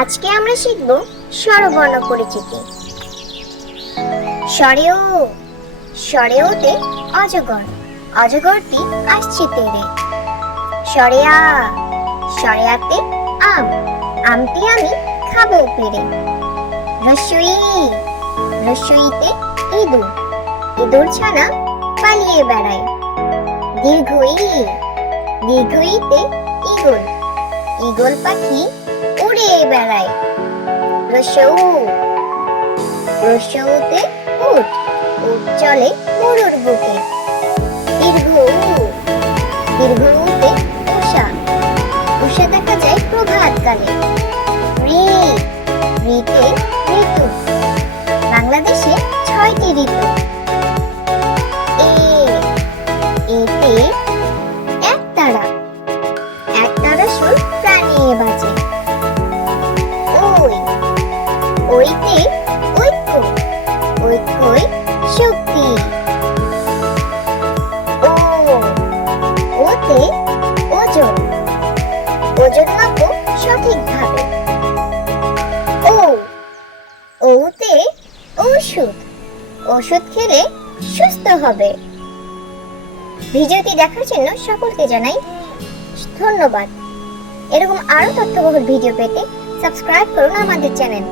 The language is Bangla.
আজকে আমরা শিখব স্বরবর্ণ পরিচিতি। স্বরে ও, স্বরে অজগর, অজগরটি আসছে তেরে। আ, স্বরে আম, আমটি আমি খাব পেরে। রসই রসইতে ইঁদুর ইঁদুর ছানা পালিয়ে বেড়ায়। দীর্ঘ ই দীর্ঘ ইতে ঈগল ঈগল পাখি উড়ে বেড়ায় রসৌ রসৌতে উট উট চলে মরুর বুকে। দীর্ঘ দীর্ঘ উতে উষা উষা দেখা যায় প্রভাতকালে ঋ, ঋতে ঋতু। বাংলাদেশে ছয়টি ঋতু। এতে এক তারা। এক তারা সুর প্রাণী বাজে ওইতে ঐক্য, ঐক্যই শক্তি। ও, ওতে ওজন ওজন মাপো সঠিকভাবে। ও, ওতে ওষুধ ওষুধ খেলে সুস্থ হবে। ভিডিওটি দেখার জন্য সকলকে জানাই ধন্যবাদ। এরকম আরও তথ্যবহুল ভিডিও পেতে সাবস্ক্রাইব করুন আমাদের চ্যানেল।